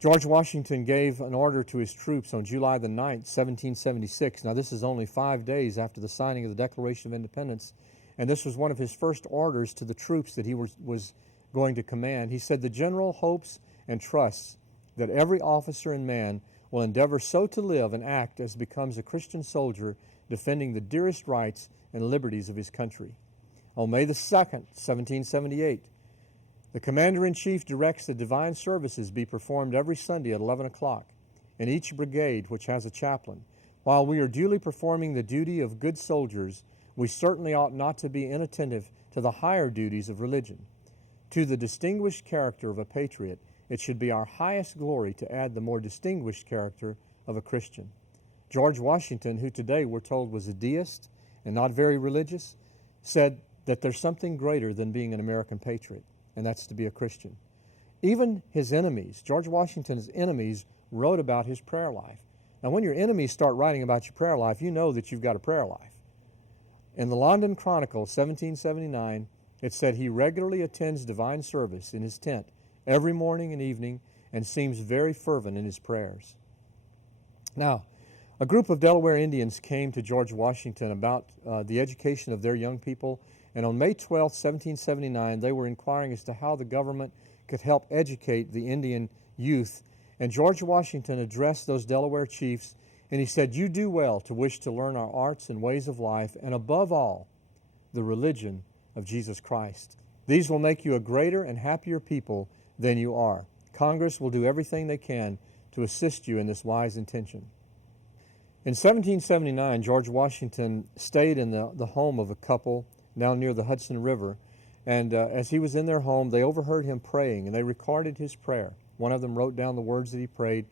George Washington gave an order to his troops on July the 9th, 1776. Now, this is only 5 days after the signing of the Declaration of Independence, and this was one of his first orders to the troops that he was going to command. He said, "The general hopes and trusts that every officer and man will endeavor so to live and act as becomes a Christian soldier defending the dearest rights and liberties of his country." On May the 2nd, 1778, the Commander-in-Chief directs that divine services be performed every Sunday at 11 o'clock in each brigade which has a chaplain. While we are duly performing the duty of good soldiers, we certainly ought not to be inattentive to the higher duties of religion. To the distinguished character of a patriot, it should be our highest glory to add the more distinguished character of a Christian. George Washington, who today we're told was a Deist and not very religious, said that there's something greater than being an American patriot, and that's to be a Christian. Even his enemies, George Washington's enemies, wrote about his prayer life. Now, when your enemies start writing about your prayer life, you know that you've got a prayer life. In the London Chronicle, 1779, it said he regularly attends divine service in his tent every morning and evening and seems very fervent in his prayers. Now, a group of Delaware Indians came to George Washington about the education of their young people, and on May 12, 1779, they were inquiring as to how the government could help educate the Indian youth. And George Washington addressed those Delaware chiefs, and he said, "You do well to wish to learn our arts and ways of life, and above all, the religion of Jesus Christ. These will make you a greater and happier people than you are. Congress will do everything they can to assist you in this wise intention." In 1779, George Washington stayed in the home of a couple down near the Hudson River, and as he was in their home, they overheard him praying, and they recorded his prayer. One of them wrote down the words that he prayed.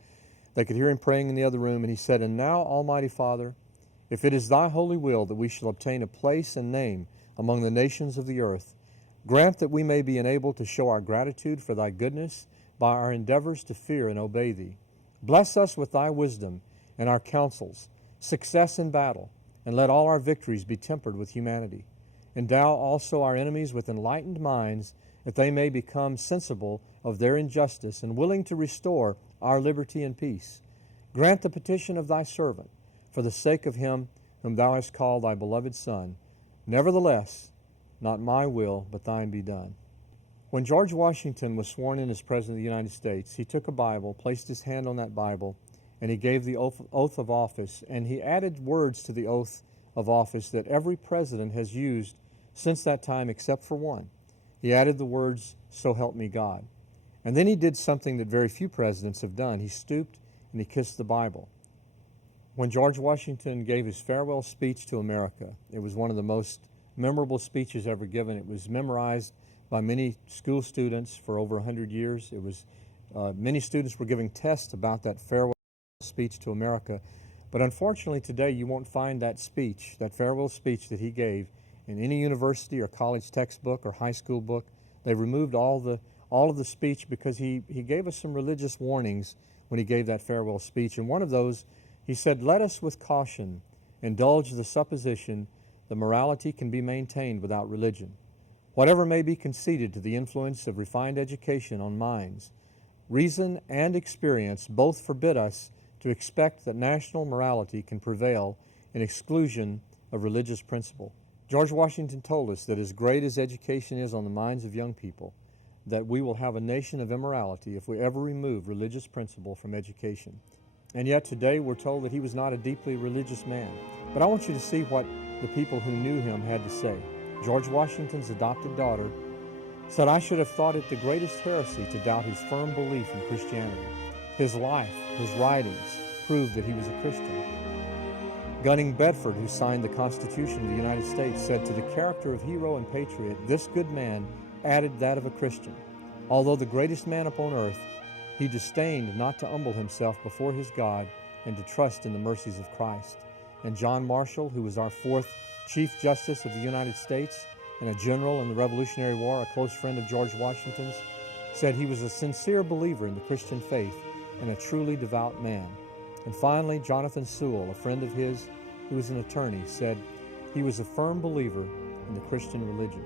They could hear him praying in the other room, and he said, "And now, Almighty Father, if it is thy holy will that we shall obtain a place and name among the nations of the earth, grant that we may be enabled to show our gratitude for thy goodness by our endeavors to fear and obey thee. Bless us with thy wisdom and our counsels, success in battle, and let all our victories be tempered with humanity. Endow also our enemies with enlightened minds, that they may become sensible of their injustice and willing to restore our liberty and peace. Grant the petition of thy servant, for the sake of him whom thou hast called thy beloved Son. Nevertheless, not my will, but thine be done." When George Washington was sworn in as President of the United States, he took a Bible, placed his hand on that Bible, and he gave the oath of office, and he added words to the oath of office that every president has used since that time except for one. He added the words, "So help me God." And then he did something that very few presidents have done. He stooped and he kissed the Bible. When George Washington gave his farewell speech to America, it was one of the most memorable speeches ever given. It was memorized by many school students for over 100 years. It was many students were giving tests about that farewell speech to America. But unfortunately today you won't find that speech, that farewell speech that he gave, in any university or college textbook or high school book. They removed all of the speech because he gave us some religious warnings when he gave that farewell speech. And one of those, he said, "Let us with caution indulge the supposition that morality can be maintained without religion. Whatever may be conceded to the influence of refined education on minds, reason and experience both forbid us to expect that national morality can prevail in exclusion of religious principle." George Washington told us that as great as education is on the minds of young people, that we will have a nation of immorality if we ever remove religious principle from education. And yet today we're told that he was not a deeply religious man. But I want you to see what the people who knew him had to say. George Washington's adopted daughter said, "I should have thought it the greatest heresy to doubt his firm belief in Christianity. His life, his writings, proved that he was a Christian." Gunning Bedford, who signed the Constitution of the United States, said, "To the character of hero and patriot, this good man added that of a Christian. Although the greatest man upon earth, he disdained not to humble himself before his God and to trust in the mercies of Christ." And John Marshall, who was our fourth Chief Justice of the United States and a general in the Revolutionary War, a close friend of George Washington's, said he was a sincere believer in the Christian faith and a truly devout man. And finally, Jonathan Sewell, a friend of his who was an attorney, said he was a firm believer in the Christian religion.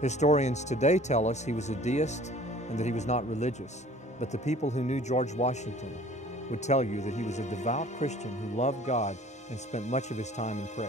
Historians today tell us he was a deist and that he was not religious. but the people who knew George Washington would tell you that he was a devout Christian who loved God and spent much of his time in prayer.